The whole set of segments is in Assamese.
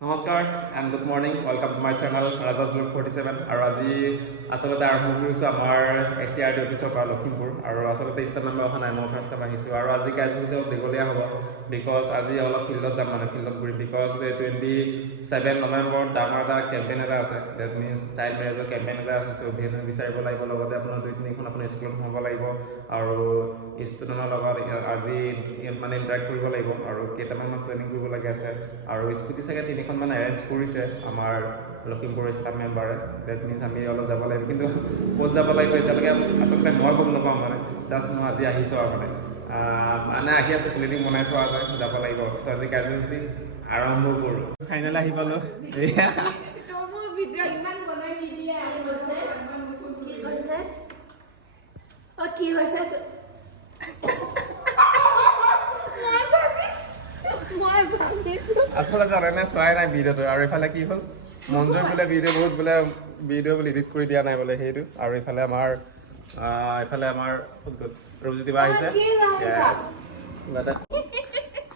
নমস্কাৰ and good morning welcome to my channel Rajaj vlog forty seven আৰু আজি আচলতে আৰম্ভ কৰিছোঁ আমাৰ এ চি আৰ ডি অফিচৰ পৰা লখিমপুৰ আৰু আচলতে ষ্টাফ মেম্বাৰ অহা নাই মই ফাৰ্ষ্ট টাইম আহিছোঁ আৰু আজি কাৰ্যসূচী অলপ দীঘলীয়া হ'ব বিকজ আজি অলপ ফিল্ডত যাম মানে ফিল্ডত ঘূৰিম বিকজ টুৱেণ্টি ছেভেন নৱেম্বৰত ডাঙৰ এটা কেম্পেইন এটা আছে ডেট মিনছ চাইল্ড মেৰেজৰ কেম্পেইন এটা আছে চ' ভেনু বিচাৰিব লাগিব লগতে আপোনাৰ দুই তিনিখন আপোনাৰ স্কুলত সোমাব লাগিব আৰু ষ্টুডেণ্টৰ লগত আজি মানে ইণ্টাৰেক্ট কৰিব লাগিব আৰু কেইটামান প্লেনিং কৰিবলগীয়া আছে। আৰু স্কুটি চাগে তিনিখনমান এৰেঞ্জ কৰিছে আমাৰ লখিমপুৰ ষ্টাফ মেম্বাৰে ডেট মিনছ আমি অলপ যাব লাগিব। কিন্তু ক'ত যাব লাগিব এতিয়ালৈকে আচলতে মই গম নাপাওঁ মানে। জাষ্ট মই আজি আহিছোঁ আৰু মানে। আহ, মানে আহি আছে। প্লেনিং বনাই থোৱা আছে। যাব লাগিব। চ' আজি কাৰ্যসূচী আৰম্ভ কৰোঁ। ফাইনেল আহি পালোঁ। কি হৈছে আচলতে জানেনে চোৱাই নাই ভিডিঅ'টো। আৰু এইফালে কি হ'ল? মঞ্জুৰ বোলে ভিডিঅ' বহুত বোলে ভিডিঅ' বোলে এডিট কৰি দিয়া নাই বোলে সেইটো। আৰু এইফালে আমাৰ আহ, এইফালে আমাৰ ৰূপজ্যোতি বা আহিছে?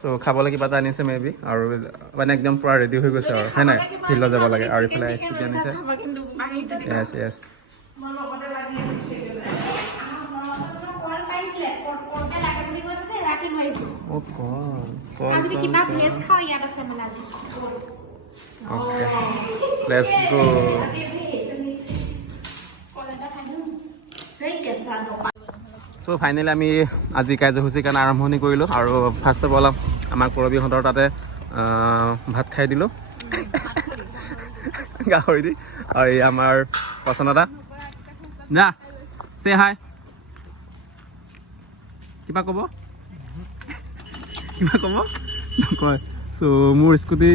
চ' খাবলৈ কিবা এটা আনিছে মে বি আৰু মানে একদম পূৰা ৰেডি হৈ গৈছে আৰু। হয় নাই? ফিল্ডত যাব লাগে। আৰু এইফালে স্কুটি আনিছে। য়েছ য়েছ ভেজ গো চ' ফাইনেলি আমি আজি কাৰ্যসূচীৰ কাৰণে আৰম্ভণি কৰিলোঁ আৰু ফাৰ্ষ্ট অফ অল আমাৰ কৰবীহঁতৰ তাতে ভাত খাই দিলোঁ। গাহৰি দি। আৰু এই আমাৰ পচন্দ দা না চে হাই কিবা ক'ব? কিবা ক'ব? নকয় চ' মোৰ স্কুটি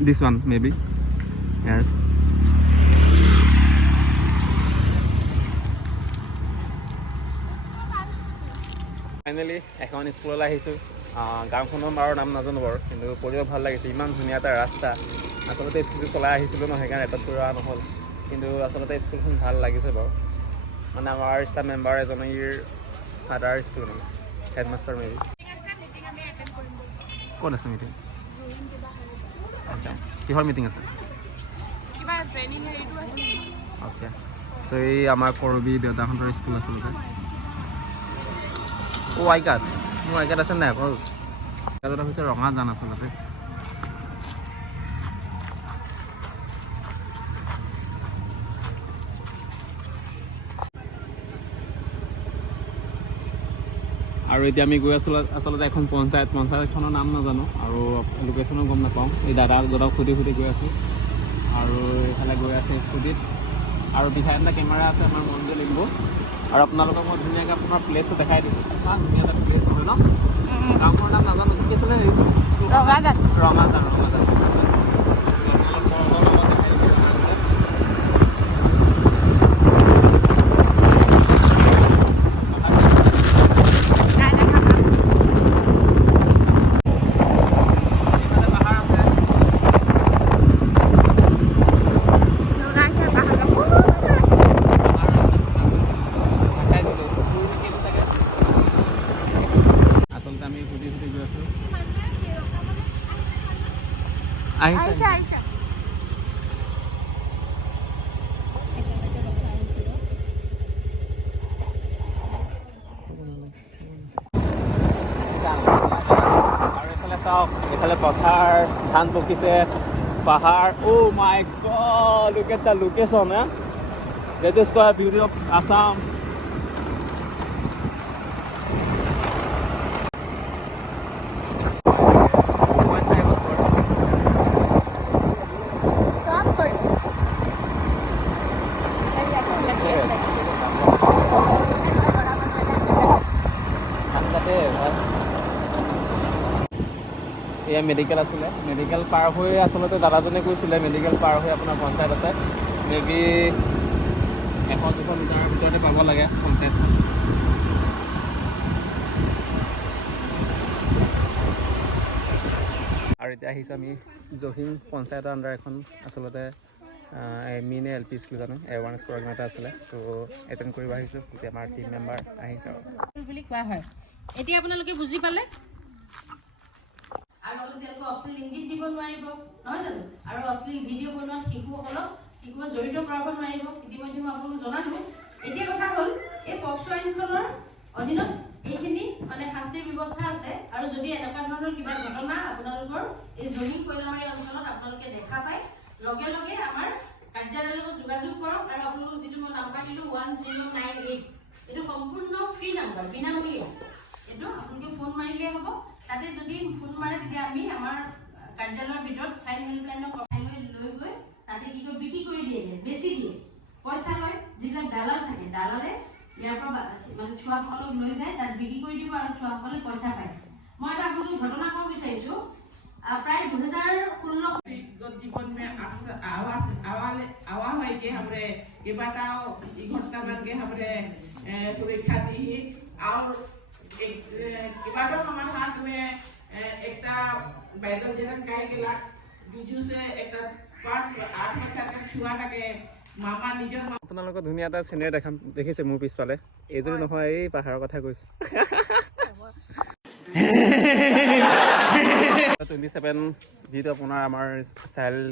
দিছ ওৱান মে বি ফাইনেলি এখন স্কুললৈ আহিছোঁ। আহ, গাঁওখনৰ বাৰু নাম নাজানো বাৰু কিন্তু পৰিৱেশ ভাল লাগিছে। ইমান ধুনীয়া এটা ৰাস্তা। আচলতে স্কুটি চলাই আহিছিলোঁ ন সেইকাৰণে এটাত ফুৰা নহ'ল। কিন্তু আচলতে স্কুলখন ভাল লাগিছে বাৰু। মানে আমাৰ ষ্টাফ মেম্বাৰ এজনীৰ ফাদাৰ স্কুল মানে হেডমাষ্টাৰ মেবি ক'ত আছে মিটিং কিহৰ মিটিং আছে? আছে অ'কে চ' এই আমাৰ কৰবী দেউতাহঁতৰ স্কুল আচলতে অ' আই কাৰ্ড মোৰ আই কাৰ্ড আছে নাই? কাৰ্ড এটা হৈছে ৰঙাজান আচলতে। আৰু এতিয়া আমি গৈ আছোঁ আচলতে এখন পঞ্চায়ত। পঞ্চায়তখনৰ নাম নাজানো আৰু লোকেশ্যনো গম নাপাওঁ। এই দাদা দাদাক সুধি সুধি গৈ আছোঁ। আৰু এইফালে গৈ আছে স্কুটিত। আৰু বিহাইণ্ড দ্য কেমেৰা আছে আমাৰ মনটো লাগিব আৰু আপোনালোকক মই ধুনীয়াকৈ আপোনাৰ প্লেচটো দেখাই দিছোঁ ইমান ধুনীয়া এটা প্লেচ হয় ন? গাঁওখনৰ নাম নাজানো। কি আছিলে ৰঙাজান ৰঙাজান ৰঙাজান আয়েশা আয়েশা চাওক এইফালে পথাৰ ধান পকিছে পাহাৰ। ও my god look at the location হে। দেট ইজ কোৱা বিউটি অফ আছাম এয়া মেডিকেল আছিলে। মেডিকেল পাৰ হৈ আচলতে দাদাজনে কৈছিলে মেডিকেল পাৰ হৈ আপোনাৰ পঞ্চায়ত আছে। মে বি এশ দুশ মিটাৰৰ ভিতৰতে পাব লাগে পঞ্চায়তখন। আৰু এতিয়া আহিছোঁ আমি জহিং পঞ্চায়তৰ আণ্ডাৰ এখন, আচলতে ই এল পি স্কুল জানো এৱাৰনেছ প্ৰগ্ৰেম এটা আছিলে। চ' এটেণ্ড কৰিব আহিছোঁ। এতিয়া আমাৰ টিম মেম্বাৰ আহিছে। আৰু বুলি কোৱা হয়। এতিয়া আপোনালোকে বুজি পালে? লগত তেওঁলোকে অশ্লীল ইংগিত দিব নোৱাৰিব নহয় জানো? আৰু অশ্লীল ভিডিঅ' বনোৱাত শিশুসকলক শিশুক জড়িত কৰাব নোৱাৰিব। ইতিমধ্যে মই আপোনালোকক জনালো। এতিয়া কথা হ'ল এই পক্সো আইনখনৰ অধীনত এইখিনি মানে শাস্তিৰ ব্যৱস্থা আছে। আৰু যদি এনেকুৱা ধৰণৰ কিবা ঘটনা আপোনালোকৰ এই জমিন কইনামাৰী অঞ্চলত আপোনালোকে দেখা পায় লগে লগে আমাৰ কাৰ্যালয়ৰ লগত যোগাযোগ কৰক আৰু আপোনালোকক যিটো মই নাম্বাৰ দিলো ওৱান জিৰ' নাইন এইট এইটো সম্পূৰ্ণ ফ্ৰী নাম্বাৰ বিনামূলীয়া। এইটো আপোনালোকে ফোন মাৰিলে হ'ব। তাতে যদি ফোন মাৰে তেতিয়া আমি আমাৰ কাৰ্যালয়ৰ ভিতৰত চাইল্ড হেল্পলাইনৰ ঠাইলৈ লৈ গৈ তাতে কি কয় বিক্ৰী কৰি দিয়ে বেছি দিয়ে পইচা লয় যিবিলাক দালাল থাকে দালালে ইয়াৰ পৰা বা- মানে চুৱাসকলক লৈ যায় তাত বিক্ৰী কৰি দিব আৰু চুৱাসকলে পইচা পায় মই এটা আপোনালোকক ঘটনা ক'ব বিচাৰিছোঁ আহ, প্ৰায় দুহেজাৰ ষোল্ল ব্যক্তিগত জীবন में आस- आवास आवाले आवा है कि हमरे केबाटाओ इ घटना मान के हमरे ए, सुरक्षा दी और एक ए, केबाटाओ हमारे साथ में ए, एकटा बैदल जनन काहे गेला बिजू से एकटा पाँच आठ बच्चा का छुआ टाके मामा निजर मामा আপোনালোকক ধুনীয়া এটা চিনেৰি দেখাম দেখিছে মোৰ পিছফালে এইজনী নহয় এই পাহাৰৰ কথা কৈছোঁ টুৱেণ্টি ছেভেন যিটো আপোনাৰ আমাৰ চাইল্ড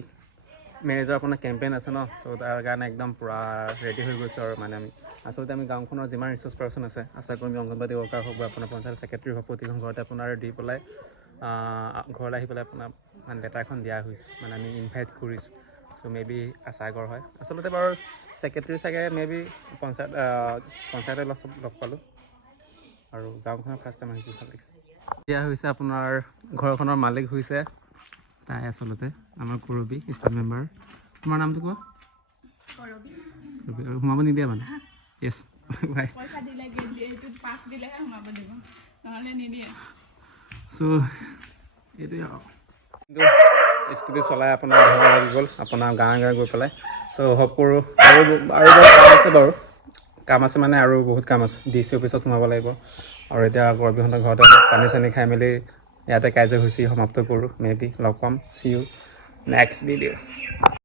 মেৰেজৰ আপোনাৰ কেম্পেইন আছে ন চ' তাৰ কাৰণে একদম পূৰা ৰেডি হৈ গৈছোঁ আৰু মানে আমি আচলতে আমি গাঁওখনৰ যিমান ৰিচৰ্চ পাৰ্চন আছে আশাকৰ্মী অংগনবাদী ৱৰ্কাৰ হওক বা আপোনাৰ পঞ্চায়ত ছেক্ৰেটেৰী হওক প্ৰতিখন ঘৰতে আপোনাৰ দি পেলাই আহ, ঘৰলৈ আহি পেলাই আপোনাৰ মানে লেটাৰ এখন দিয়া হৈছে মানে আমি ইনভাইট কৰিছোঁ। চ' মে বি আশাগৰ হয়। আচলতে বাৰু ছেক্ৰেটেৰী চাগে মে বি পঞ্চায়ত পঞ্চায়তে লগ লগ পালোঁ। আৰু গাঁওখনৰ ফাৰ্ষ্ট টাইম আহিছোঁ ভাল লাগিছে। এতিয়া হৈছে আপোনাৰ ঘৰখনৰ মালিক হৈছে তাই আচলতে আমাৰ কৰবী ষ্টাফ মেম্বাৰ তোমাৰ নামটো কোৱা? সোমাব নিদিয়ে মানে? য়েছ বাই চ' এইটোৱে আৰু। স্কুটি চলাই আপোনাৰ ভাড়া লাগি গ'ল আপোনাৰ গাঁৱে গাঁৱে গৈ পেলাই। চ' কৰোঁ। আৰু আৰু কাম আছে বাৰু। কাম আছে মানে আৰু বহুত কাম আছে। ডি চি অফিচত সোমাব লাগিব। আৰু এতিয়া কৰবীহঁতৰ ঘৰতে পানী চানী খাই মেলি ইয়াতে কাৰ্যসূচী সমাপ্ত কৰোঁ। মে বি লগ পাম। C U next video